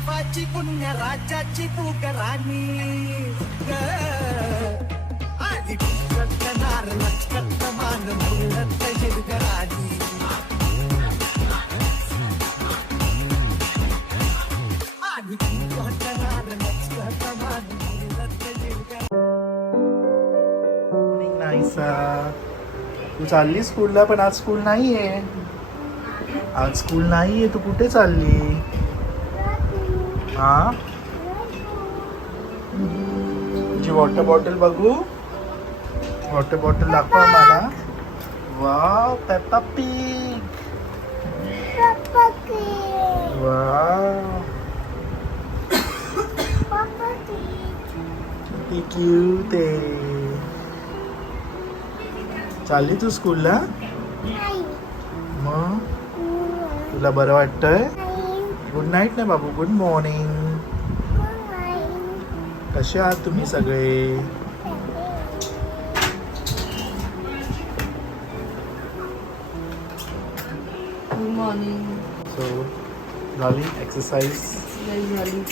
गावाची पुण्य राज्याची तू राणी आधी करणार लक्षात मान मुलत शिरगराणी आधी करणार लक्षात मान मुलत शिरगराणी. नाहीसा तू चालली स्कूलला, पण आज स्कूल नाहीये. आज स्कूल नाहीये, तू कुठे चालली? हा, तुझी वॉटर बॉटल बघू. वॉटर बॉटल दाखवा मला. Wow, Peppa pig. वाव, किती क्यूट आहे. चालली तू स्कूलला? मग तुला बरं वाटतंय? गुड नाईट ना बाबू, गुड मॉर्निंग. कसे आहात तुम्ही सगळे? Good morning. सो झाली एक्सरसाइज? झाली.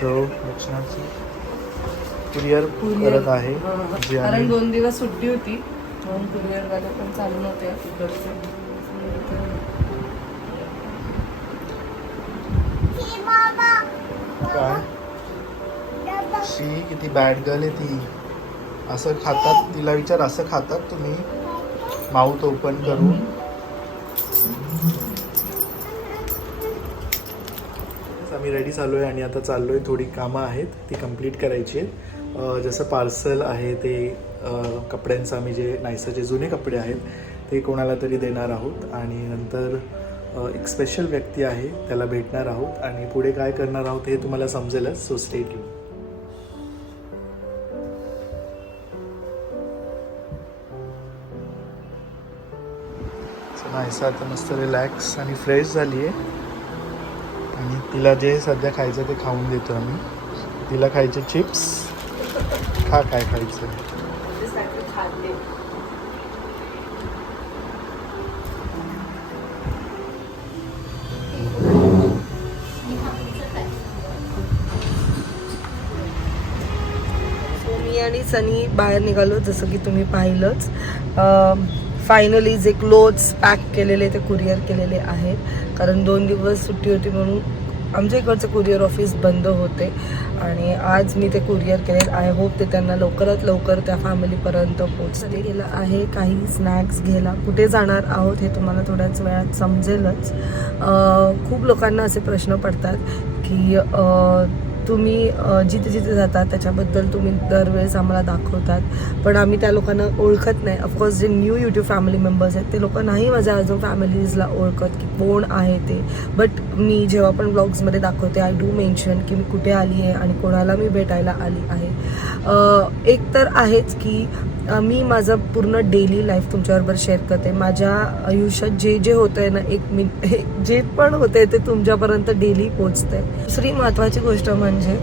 सो लक्षणाची कुरिअर करत आहे जे कारण आम्ही 2 दिवस सुट्टी होती म्हणून कुरिअर वाले पण चालू नव्हते तिकडचे. काय शी किती बॅड गर्ल आहे ती. असं खातात, तिला विचार असं खातात तुम्ही माउथ ओपन करून? आम्ही रेडी झालो आहे आणि आता चाललो आहे. थोडी कामं आहेत ती कंप्लीट करायची आहेत. जसं पार्सल आहे ते कपड्यांचं, आम्ही जे नायसाचे जुने कपडे आहेत ते कोणाला तरी देणार आहोत आणि नंतर एक स्पेशल व्यक्ती आहे त्याला भेटणार आहोत आणि पुढे काय करणार आहोत हे तुम्हाला समजेलच. So stay tune. नायसा आता मस्त रिलॅक्स आणि फ्रेश झाली आहे आणि तिला जे सध्या खायचं ते खाऊन देतो आम्ही. तिला खायचे चिप्स. खा, काय खायचं. मी आणि सनी बाहेर निघालो, जसं की तुम्ही पाहिलंच. फायनली जे क्लोथ्स पॅक केलेले ते कुरिअर केलेले आहेत, कारण 2 दिवस सुट्टी होती म्हणून आमच्या इकडचं कुरिअर ऑफिस बंद होते आणि आज मी ते कुरिअर केले. आय होप ते त्यांना लवकरात लवकर त्या फॅमिलीपर्यंत पोचले. गेलं आहे काही स्नॅक्स घ्यायला. कुठे जाणार आहोत हे तुम्हाला थोड्याच वेळात समजेलच. खूप लोकांना असे प्रश्न पडतात की तुम्ही जिथे जिथे जातात त्याच्याबद्दल तुम्ही दरवेळेस आम्हाला दाखवतात, पण आम्ही त्या लोकांना ओळखत नाही. ऑफकोर्स जे न्यू यूट्यूब फॅमिली मेंबर्स आहेत ते लोक नाही माझ्या अजून फॅमिलीजला ओळखत की कोण आहे ते. बट मी जेव्हा पण ब्लॉग्समध्ये दाखवते आय डू मेन्शन की मी कुठे आली आहे आणि कोणाला मी भेटायला आली आहे. एक तर आहेच की मी माझं पूर्ण डेली लाईफ तुमच्याबरोबर शेअर करते. माझ्या आयुष्यात जे जे होतं आहे ना, जे पण होते ते तुमच्यापर्यंत डेली पोचते. दुसरी महत्त्वाची गोष्ट म्हणजे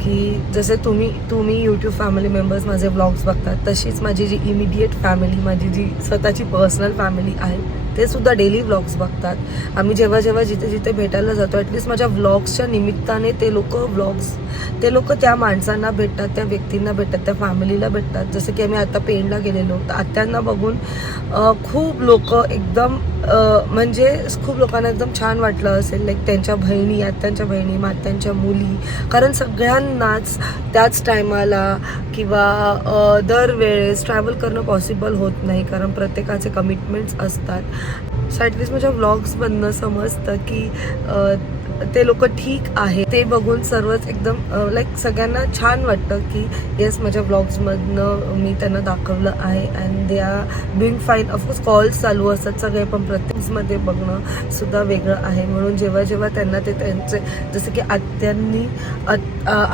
की जसे तुम्ही यूट्यूब फॅमिली मेंबर्स माझे ब्लॉग्स बघतात, तशीच माझी जी इमिडिएट फॅमिली, माझी जी स्वतःची पर्सनल फॅमिली आहे ते सुद्धा डेली व्लॉग्स बघतात. आम्ही जेव्हा जेव्हा जिथे जिथे भेटायला जातो ॲटलिस्ट माझ्या व्लॉग्सच्या निमित्ताने ते लोक त्या माणसांना भेटतात, त्या व्यक्तींना भेटतात, त्या फॅमिलीला भेटतात. जसं की आम्ही आता पेणला गेलेलो तर आत्यांना बघून खूप लोक एकदम म्हणजे खूप लोकांना एकदम छान वाटलं असेल. लाईक त्यांच्या बहिणी, आत्यांच्या बहिणी, मात्यांच्या मुली, कारण सगळ्यांनाच त्याच टायमाला किंवा दरवेळेस ट्रॅव्हल करणं पॉसिबल होत नाही, कारण प्रत्येकाचे कमिटमेंट्स असतात. सो ॲटलिस्ट माझ्या व्लॉग्समधनं समजतं की ते लोक ठीक आहे. ते बघून सर्वच एकदम लाईक सगळ्यांना छान वाटतं की येस माझ्या व्लॉग्समधनं मी त्यांना दाखवलं आहे and they are being fine. Of course calls चालू असतात सगळे, पण प्रत्येकमध्ये बघणं सुद्धा वेगळं आहे. म्हणून जेव्हा जेव्हा त्यांना ते त्यांचे, जसं की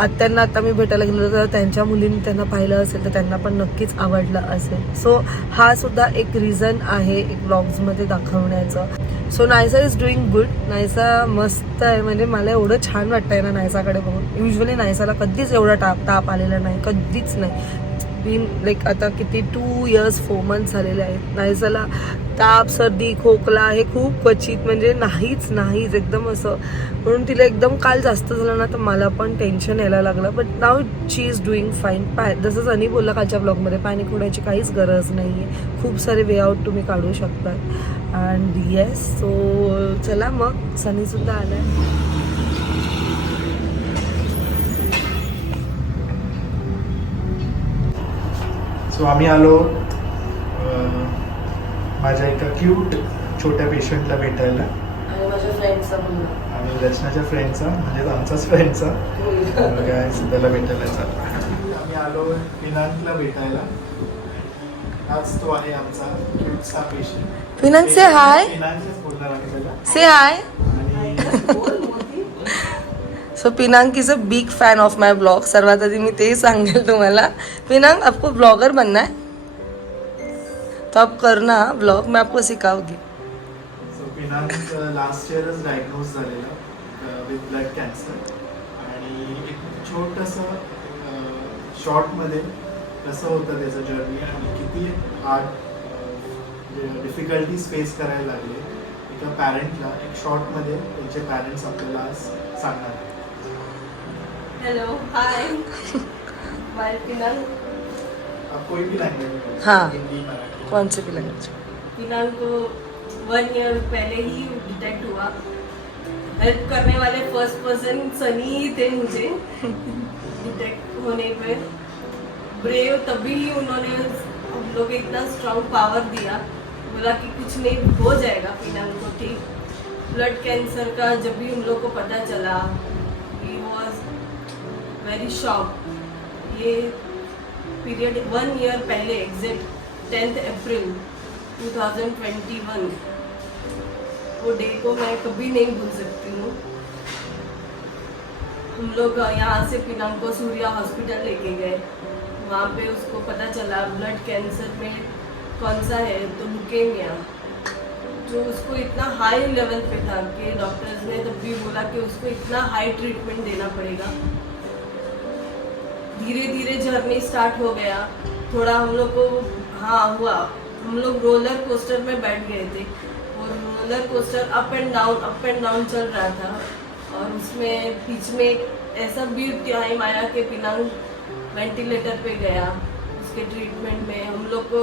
आत्यांना आता मी भेटायला गेलो तर त्यांच्या मुलींनी त्यांना पाहिलं असेल तर त्यांना पण नक्कीच आवडलं असेल. सो हा सुद्धा एक रिझन आहे एक व्लॉग्समध्ये दाखवण्याचं. So Naysa is doing good. Naysa मस्त आहे, म्हणजे मला एवढं छान वाटतंय ना नायसाकडे बघून. युजली नायसाला कधीच एवढा ताप आलेला नाही, कधीच नाही. बीन लाईक आता किती 2 years 4 months झालेले आहेत. नायसाला ताप सर्दी खोकला हे खूप क्वचित, म्हणजे नाहीच एकदम असं. म्हणून तिला एकदम काल जास्त झालं ना तर मला पण टेन्शन यायला लागलं. But now she is doing fine. जसं सनी बोलला कालच्या ब्लॉगमध्ये, पॅनिक होण्याची काहीच गरज नाही आहे. खूप सारे वे आउट तुम्ही काढू शकतात. अँड येस, सो चला मग सनीसुद्धा आला आहे. सो आम्ही आलो माझ्या एका क्यूट छोट्या पेशंटला भेटायला आणि माझ्या फ्रेंड्सचा मुलगा आणि रचनाच्या फ्रेंडचा, म्हणजे आमचाच फ्रेंडचा काय सिद्धाला भेटायला चालला. आम्ही आलो पिनाकला भेटायला. हाच तो आहे आमचा क्यूटचा पेशंट. पिनाक से हाय. पिनाकच बोलणार आम्ही त्याला. Say hi. आणि so Pinak is a big fan of my blog. सर्वात आधी मी ते सांगेल तुम्हाला. पिनाक आपको ब्लॉगर बनना है तो आप करना ब्लॉग, मैं आपको सिखाऊंगी. सो पिनाक लास्ट इयरच डायग्नोज झालेला विथ ब्लड कॅन्सर. आणि एक छोटंसं शॉर्टमध्ये कसं होतं त्याचं जर्नी आणि किती हार्ड डिफिकल्टीज फेस करायला लागले एका पॅरेंटला. एक शॉर्टमध्ये त्यांचे पॅरेंट्स आपल्याला आज सांगणार. Hello hi my Pinak. आप कोई भी लैंग्वेज, हाँ. हिंदी मराठी, कौन से भी लैंग्वेज. पिनाक को 1 year पहले ही डिटेक्ट हुआ. हेल्प करने वाले फर्स्ट पर्सन सनी ही थे मुझे डिटेक्ट होने पे. ब्रेव तभी ही उन्होंने हम लोग को इतना स्ट्रांग पावर दिया, बोला कि कुछ नहीं हो जाएगा पिनाक को ठीक. ब्लड कैंसर का जब भी उन लोग को पता चला, ही वॉज वेरी शॉक. ये पीरियड 1 year पहले एग्जैक्ट 10th April 2021, वो डे को मैं कभी नहीं भूल सकती हूँ. हम लोग यहाँ से पिनाक को सूर्या हॉस्पिटल लेके गए. वहाँ पे उसको पता चला ब्लड कैंसर में कौन सा है, तो ल्यूकेमिया, जो उसको इतना हाई लेवल पे था कि डॉक्टर्स ने तब भी बोला कि उसको इतना हाई ट्रीटमेंट देना पड़ेगा. धीरे धीरे जर्नी स्टार्ट हो गया. थोड़ा हम लोग को हाँ हुआ. हम लोग रोलर कोस्टर में बैठ गए थे और roller coaster up end down चल रहा था. और उसमें बीच में एक ऐसा भी टाइम आया कि पिनाक वेंटिलेटर पे गया. उसके ट्रीटमेंट में हम लोग को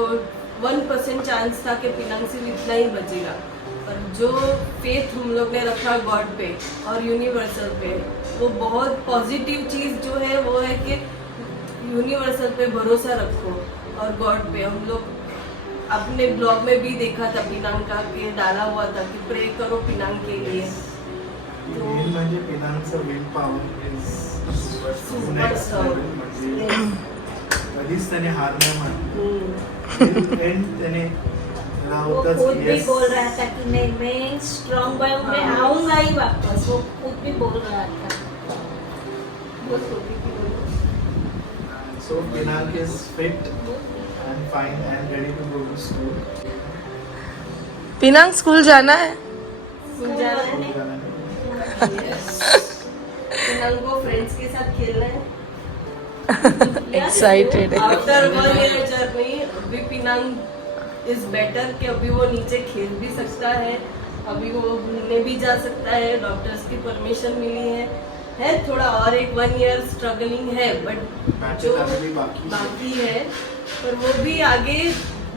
1% चांस था कि पिनाक सिर्फ इतना ही बचेगा. पर जो फेथ हम लोग ने रखा गॉड पे और यूनिवर्सल पे, वो बहुत पॉजिटिव चीज़ जो है वो है कि यूनिवर्सल पे भरोसा रखो और गॉड पे. हम लोग अपने ब्लॉग में भी देखा था पिनाक का कि डाला हुआ था कि प्रे करो पिनाक के लिए. मेन म्हणजे पिनाकचं will power is next level. म्हणजे कधीच त्याने हार नाही मानली. एंड त्याने त्याला वो होतच खुद भी yes. बोल रहा था कि नहीं मैं स्ट्रॉन्ग बॉय हूँ, मैं आऊंगा ही वापस. वो खुद भी बोल रहा था. बहुत छोटी थी वो. So Pinak is fit and fine and ready to go to school. Pinak school जाना है. स्कूल जाना है. पिनाक को फ्रेंड्स के साथ खेलना है. एक्साइटेड है. आफ्टर 1 year जर्नी अभी पिनाक इज बेटर कि अभी वो नीचे खेल भी सकता है, अभी वो घूमने भी जा सकता है. डॉक्टर्स की परमिशन मिली है थोड़ा और एक 1 year स्ट्रगलिंग है, बट जो बाकी है पर वो भी आगे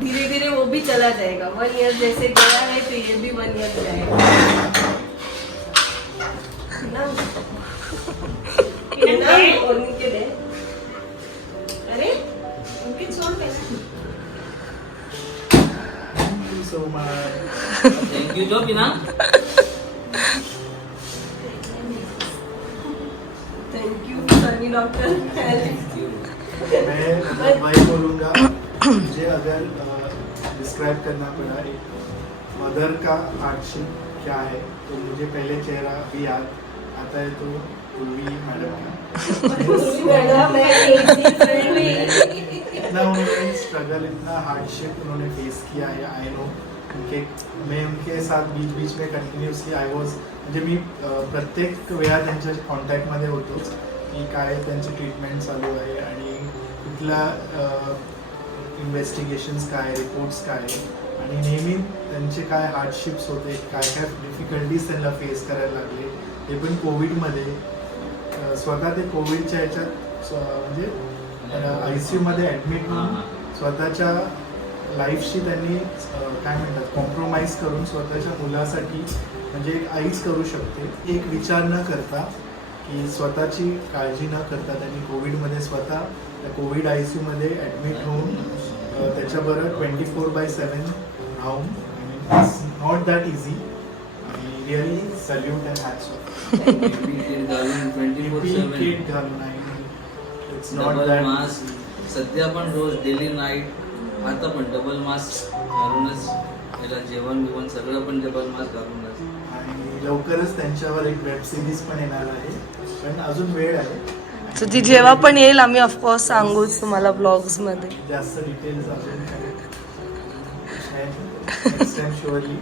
धीरे धीरे वो भी चला जाएगा. 1 year जैसे गया है तो ये भी 1 year जाएगा ना. और उनके दे. अरे उनके छोड़ दे. Thank you so much. Thank you, Jobina. Thank you Sunny doctor. मैं वही बोलूँगा, मुझे अगर डिस्क्राइब करना पड़ा एक मदर का हार्डशिप क्या है तो मुझे पहले चेहरा भी याद आता है तो पूर्वी मैडम इतना उन्होंने स्ट्रगल, इतना हार्डशिप उन्होंने फेस किया है. आई नो मैं उनके साथ बीच में कंटिन्युअसली म्हणजे मी प्रत्येक वेळा त्यांच्या कॉन्टॅक्टमध्ये होतोच की काय त्यांची ट्रीटमेंट चालू आहे आणि कुठल्या इन्व्हेस्टिगेशन्स काय, रिपोर्ट्स काय, आणि नेहमी त्यांचे काय हार्डशिप्स होते, काय काय डिफिकल्टीज त्यांना फेस करायला लागले, ते पण कोविडमध्ये. स्वतः ते कोविडच्या ह्याच्यात म्हणजे ICUमध्ये ॲडमिट होऊन स्वतःच्या लाईफशी त्यांनी काय म्हणतात कॉम्प्रोमाइज करून स्वतःच्या मुलासाठी म्हणजे एक आईच करू शकते, एक विचार न करता की स्वतःची काळजी न करता त्यांनी कोविडमध्ये स्वतः त्या कोविड ICUमध्ये ॲडमिट होऊन त्याच्याबरोबर 24/7 राहून. Not that easy. Really salute and hats off. Kit घालून आहे. It's not double that mask सध्या पण रोज डेली नाईट आता पण डबल मास्क घालूनच त्याला जेवण बिवण सगळं पण डबल मास्क घालूनच. आणि लवकरच त्यांच्यावर एक वेब सिरीज पण येणार आहे, पण अजून वेळ आहे. सो ती जेव्हा पण येईल आम्ही ऑफकोर्स सांगूच तुम्हाला ब्लॉग्स मध्ये. जास्त डिटेल्स अजून नेक्स्ट टाइम शुअरली.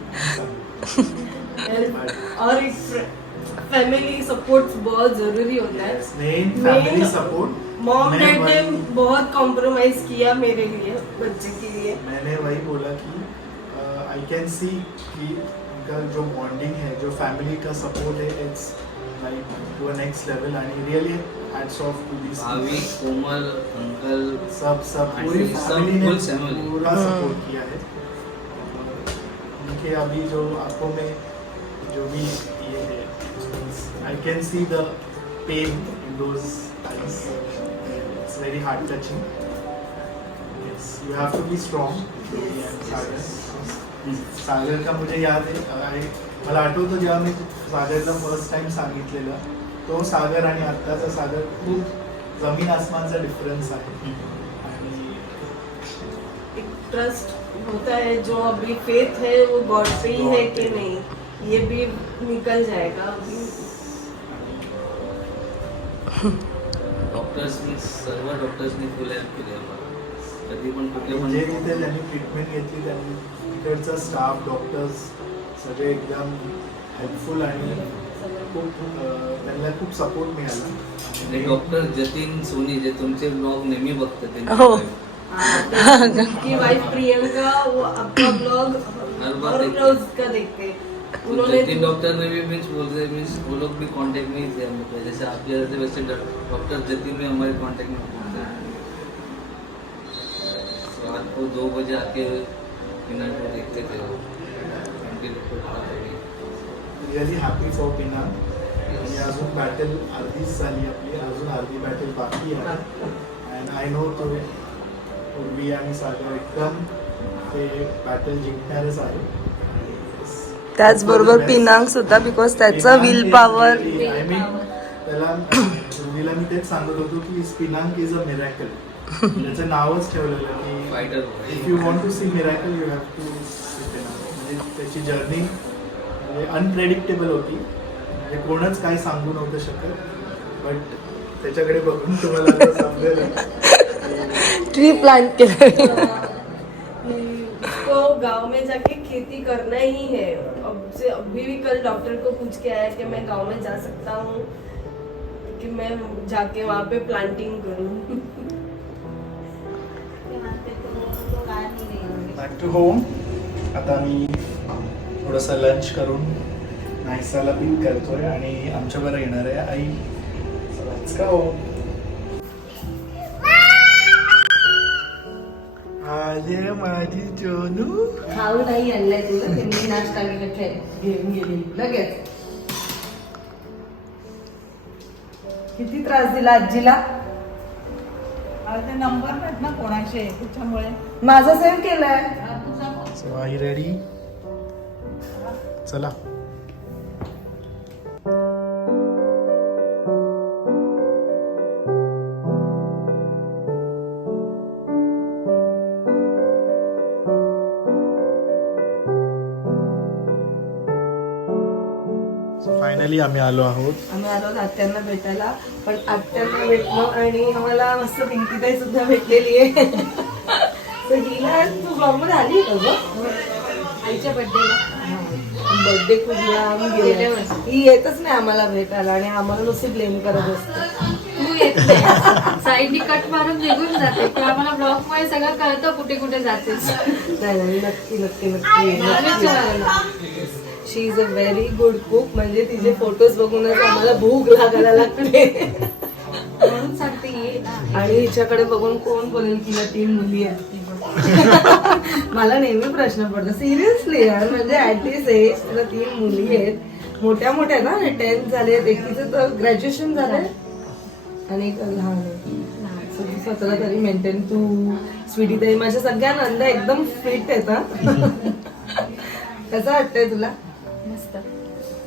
और फैमिली सपोर्ट बहुत जरूरी होता है. Main family support. Maugham dad ने बहुत कॉम्प्रोमाइज किया मेरे लिए, बच्चे के लिए. मैंने वही बोला कि आई कैन सी कि उनका जो बॉन्डिंग है, जो फैमिली का सपोर्ट है, it's like to a next level. And really hats off to this भाभी, कोमल, अंकल, सब पूरी फैमिली ने पूरा सपोर्ट किया है. उनके अभी जो आंखों में जो भी ये है, I can see the pain in those eyes. It's very heart touching. Yes, you have to be strong. सागर का मुझे याद आहे, मला आठवतं जेव्हा मी सागरला फर्स्ट टाइम सांगितलेलं, तो सागर आणि आत्ताचा सागर खूप जमीन आसमानचा डिफरन्स आहे. आणि एक ट्रस्ट होता है, जो अभी फेथ है वो गॉड पे ही है कि नहीं, ये भी निकल जाएगा अभी. डॉक्टर्सनी सर्व डॉक्टर्सनी फुल हेल्प केली आम्हाला. कधी पण कुठे पण जे तिथे त्यांनी ट्रीटमेंट घेतली, त्यांनी तिकडचा स्टाफ, डॉक्टर्स सगळे एकदम हेल्पफुल आणि खूप त्यांना खूप सपोर्ट मिळाला. आणि डॉक्टर जतीन सोनी जे तुमचे ब्लॉग नेहमी बघतात हो. की वाइफ प्रियंका वो आपका ब्लॉग हर रोज का देखते. उन्होंने जतीन डॉक्टर ने भी मीन्स बोलते मीन्स वो लोग भी कांटेक्ट में ही थे हम लोग, जैसे आपके जैसे वैसे डॉक्टर जतीन भी हमारे कांटेक्ट में होते हैं. रात को 2 बजे आके पिनाक को देखते थे वो. रिअली हॅपी फॉर पिना. आणि अजून बॅटल अर्धीच झाली आपली, अजून अर्धी बॅटल बाकी आहे. अँड आय नो तो उर्वी आणि सागर एकदम ते बॅटल जिंकणारच आहे. त्याचबरोबर पिनांग सुद्धा बिकॉज त्याचं विल पॉवर. आय मीन त्याला उर्वीला मी तेच सांगत होतो की पिनांग इज अ मिरॅकल. त्याचं नावच ठेवलेलं की fighter. If you want to see miracle you have to see Pinang. म्हणजे त्याची जर्नी म्हणजे अनप्रेडिक्टेबल होती, म्हणजे कोणच काही सांगू नव्हतं शकत. बट त्याच्याकडे बघून तुम्हाला आता समजेल ट्री प्लांट केलं. उसको गांव में जाके खेती करना ही है. अब से अभी भी कल डॉक्टर को पूछ के आया कि मैं गांव में जा सकता हूँ, कि मैं जाके वहाँ पे प्लांटिंग करूँ. Back to home. आता मी थोडंसं लंच करून नायसाला पिक करतोय आणि आमच्याबरोबर येणार आहे आई. Let's go. आले माझी चोनू. खाऊ नाही आणलाय तुला, त्यांनी नाश्ता घेऊन गेली लगेच. किती त्रास दिला आजीला. नंबर नाहीत ना कोणाचे, त्याच्यामुळे माझा सेव्ह केलाय. So I ready. चला. फायनली आम्ही आलो आहोत. आम्ही आलो आत्यांना भेटायला, पण आत्यांना भेटलो आणि आम्हाला मस्त पिंकीताई सुद्धा भेटलेली आहे. तर हिला तू ब्लॉगवर आली का गं? आईच्या बर्थडेला बर्थडे खूप लांब गेले. ही येतच नाही आम्हाला भेटायला आणि आम्हाला नुसती ब्लेम करत असते. तू येत साईडनी कट मारून निघून जाते किंवा आम्हाला ब्लॉग मुळे सगळं कळतं कुठे कुठे जाते. नाही नक्की नक्की नक्की. She is a very good cook. म्हणजे तिचे फोटोज बघूनच आम्हाला भूक लागायला लागते. म्हणून सांगते ये ना. आणि हिच्याकडे बघून कोण बोलेल की तिला 3 मुली आहेत. मला नेहमी प्रश्न पडतो सिरियसली यार. म्हणजे ऍटलीस्ट एज तिला 3 मुली आहेत. मोठ्या मोठ्या ना 10th झाले, एकीचं तर ग्रॅज्युएशन झालंय आणि एक लहान आहे. So तू स्वतःला तरी मेंटेन. तू स्वीटी ताई माझ्या सगळ्या नंदा एकदम फिट आहेत हा. कसं वाटतंय तुला? मस्त.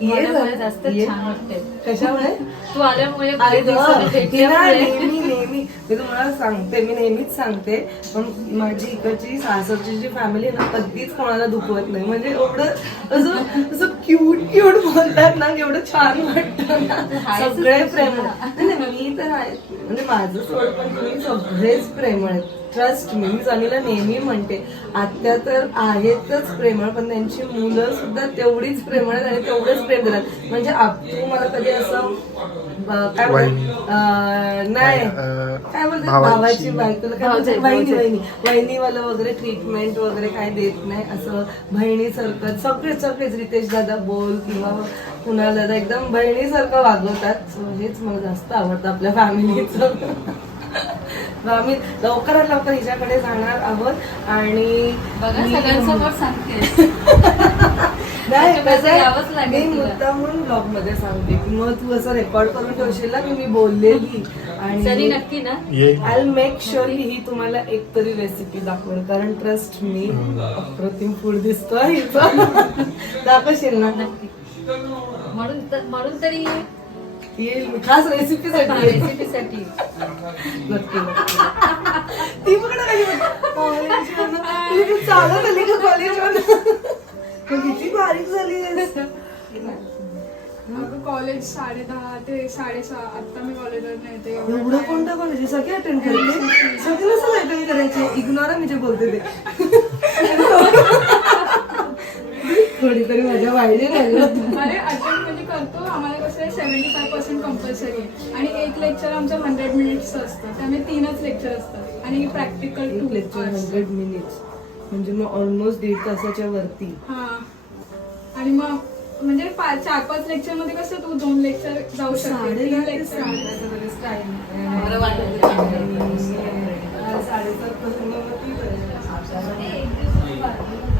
ये आल्यामुळे जास्त ये. छान वाटते. कशामुळे? तू आल्यामुळे अरे गं, दिवसाने तिला भेटल्यामुळे. नेहमी मी तुम्हाला सांगते, मी नेहमीच सांगते, पण माझी इकडची सासरची जी फॅमिली ना कधीच कोणाला दुखवत नाही. म्हणजे एवढं असं क्यूट बोलतात ना, एवढं छान वाटतं ना. सगळे प्रेमळ. नाही मी तर आहे, म्हणजे माझं सोड, पण तुम्ही सगळेच प्रेमळ आहेत. ट्रस्ट मी सनीला नेहमी म्हणते, आत्या तर आहेतच प्रेमळ, पण त्यांची मुलं सुद्धा तेवढीच प्रेमळ आहेत आणि तेवढंच प्रेम देतात. म्हणजे तू मला कधी असं काय नाही काय बोलते, भावाची बायकोला काय बोलते, वहिनीवालं वगैरे ट्रीटमेंट वगैरे काय देत नाही. असं बहिणीसारखं सगळेच रितेश दादा बोल किंवा कुणाल दादा एकदम बहिणीसारखं वागवतात. सो हेच मला जास्त आवडतं आपल्या फॅमिलीचं. आम्ही लवकरात लवकर हिच्याकडे जाणार आहोत. आणि बघा सगळ्यांसमोर सांगते. नाही कसं यावंच आहे, लागेल मी तुला. मुद्दा म्हणून ब्लॉग मध्ये सांगते की मग तू असं रेकॉर्ड करून ठेवशील ना की मी बोललेली. सनी आणि नक्की ना. आय मेक शुअर ही तुम्हाला एक तरी रेसिपी दाखवेल. कारण ट्रस्ट मी अप्रतिम फूड दिसतोय हिचं. दाखवशील ना? नक्की. म्हणून तरी ये. येईल मी खास रेसिपीसाठी. रेसिपीसाठी. नक्की नक्की. ती बघ ना कॉलेज चालत आली का कॉलेजवर. किती बारीक झाली आहेस. अगं कॉलेज 10:30 ते 6:30. आता मी कॉलेजवर येते. एवढं कोणतं कॉलेज आहे? सगळे अटेंड करते. सगळे नसं अटेंड करायचे. इग्नोर मी जे बोलते ते. थोडी तरी मजा पाहिजे नाही. अरे अटेंड म्हणजे करतो. आम्हाला कसं आहे 75% कंपल्सरी आहे आणि एक लेक्चर आमचं 100 मिनिट्स असतं. त्यामुळे 3च लेक्चर असतात आणि प्रॅक्टिकल 2 लेक्चर 100 मिनिट्स म्हणजे मग ऑलमोस्ट 1.5 तासाच्या वरती. हा. आणि मग म्हणजे 4-5 लेक्चर मध्ये कसं तू 2 लेक्चर जाऊ शकते. 3 लेक्चर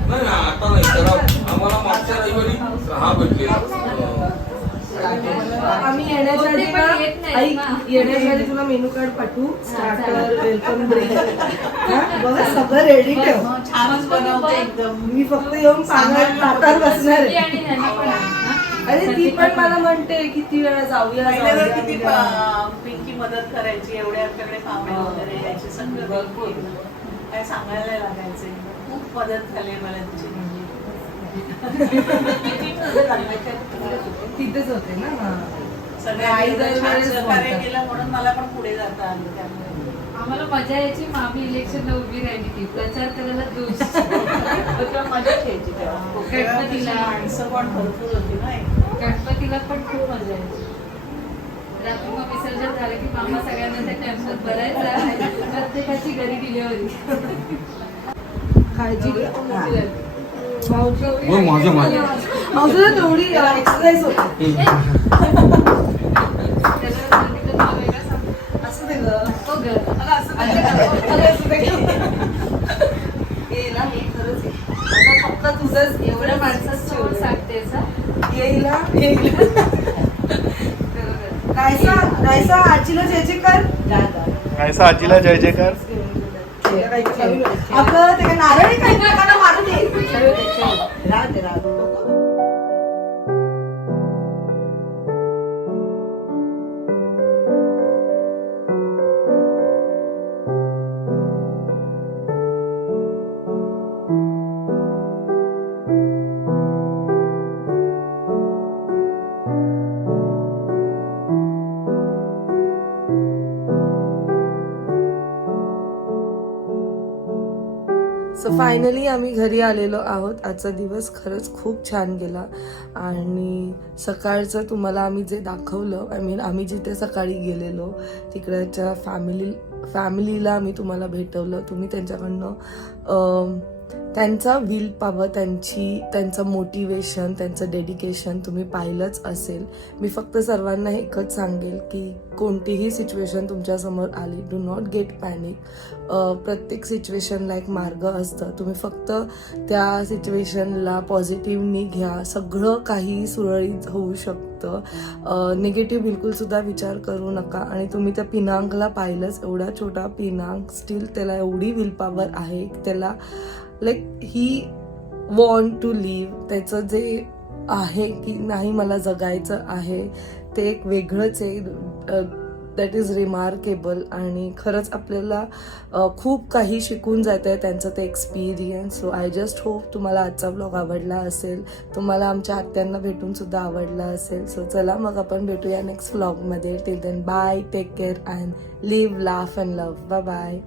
नाही आता नाही तर आम्हाला मागच्या रविवारी 6 भेटले. आम्ही येण्याच्या आधी पण येत नाही ऐक, ना. येण्याच्या आधी तुला मेनू कार्ड पाठवू. स्टार्टर, वेलकम ड्रिंक, बघा सगळं रेडी ठेव. छानच बनवते एकदम. मी फक्त येऊन ताटात बसणार ती आहे. आणि ह्यांनी पण आहे ना. अरे ती पण मला म्हणते किती वेळा जाऊया पहिल्यांदा किती जाऊया. पिंकी मदत करायची. एवढे आमच्याकडे कामे वगैरे यायचे सगळं भरपूर. काय सांगायला लागायचे. खूप मदत झाली मला तुझी. तिथेच होते ना. हा. सगळ्या आई आई दरवेळेस सहकार्य बोलतात. केलं म्हणून मला पण पुढे जाता आलं. त्यामुळे आम्हाला मजा यायची. मामी इलेक्शनला उभी राहिली की प्रचार करायला दूध. तेव्हा मजा घ्यायची तेव्हा. गणपतीला. माणसं पण भरपूर होती ना. गणपतीला पण खूप मजा यायची. रात्री मग विसर्जन झालं की मामा सगळ्यांना त्या टेम्पल भरायचा. प्रत्येकाची घरी डिलिव्हरी. काळजी घ्या. माझ्या औषध तेवढी एक्सरसाइज होते. असं दे गं. तो घर. येईल ना, खरंच येईल. आता फक्त तुझंच एवढ्या माणसांसमोर सांगतेस हा? येईल ना, येईल. रायसा आजीला जय कर. आजीला जय जयकार. आपलं ते काय नारळी काही प्रकारे मारून येईल. राहते. सो फायनली आम्ही घरी आलेलो आहोत. आजचा दिवस खरंच खूप छान गेला आणि सकाळचं तुम्हाला आम्ही जे दाखवलं, आम्ही जिथे सकाळी गेलेलो तिकडच्या फॅमिलीला आम्ही तुम्हाला भेटवलं. तुम्ही त्यांच्याकडनं त्यांचा विल पॉवर, त्यांचं मोटिवेशन, त्यांचं डेडिकेशन तुम्ही पाहिलंच असेल. मी फक्त सर्वांना एकच सांगेल की कोणतीही सिच्युएशन तुमच्यासमोर आली, डू नॉट गेट पॅनिक. प्रत्येक सिच्युएशनला एक मार्ग असतं. तुम्ही फक्त त्या सिच्युएशनला पॉझिटिव्हनी घ्या. सगळं काही सुरळीत होऊ शकतं. निगेटिव्ह बिलकुलसुद्धा विचार करू नका. आणि तुम्ही त्या पिनांकला पाहिलंच, एवढा छोटा पिनांक स्टील त्याला एवढी विल पॉवर आहे, त्याला like he want to live. त्याचं जे आहे की नाही मला जगायचं आहे ते एक वेगळंच आहे. That is remarkable. आणि खरंच आपल्याला खूप काही शिकून जात आहे त्यांचं ते experience. So I just hope तुम्हाला आजचा ब्लॉग आवडला असेल, तुम्हाला आमच्या आत्यांना भेटून सुद्धा आवडला असेल. सो चला मग आपण भेटूया नेक्स्ट ब्लॉगमध्ये. Till then bye, take care and live, laugh and love. Bye bye.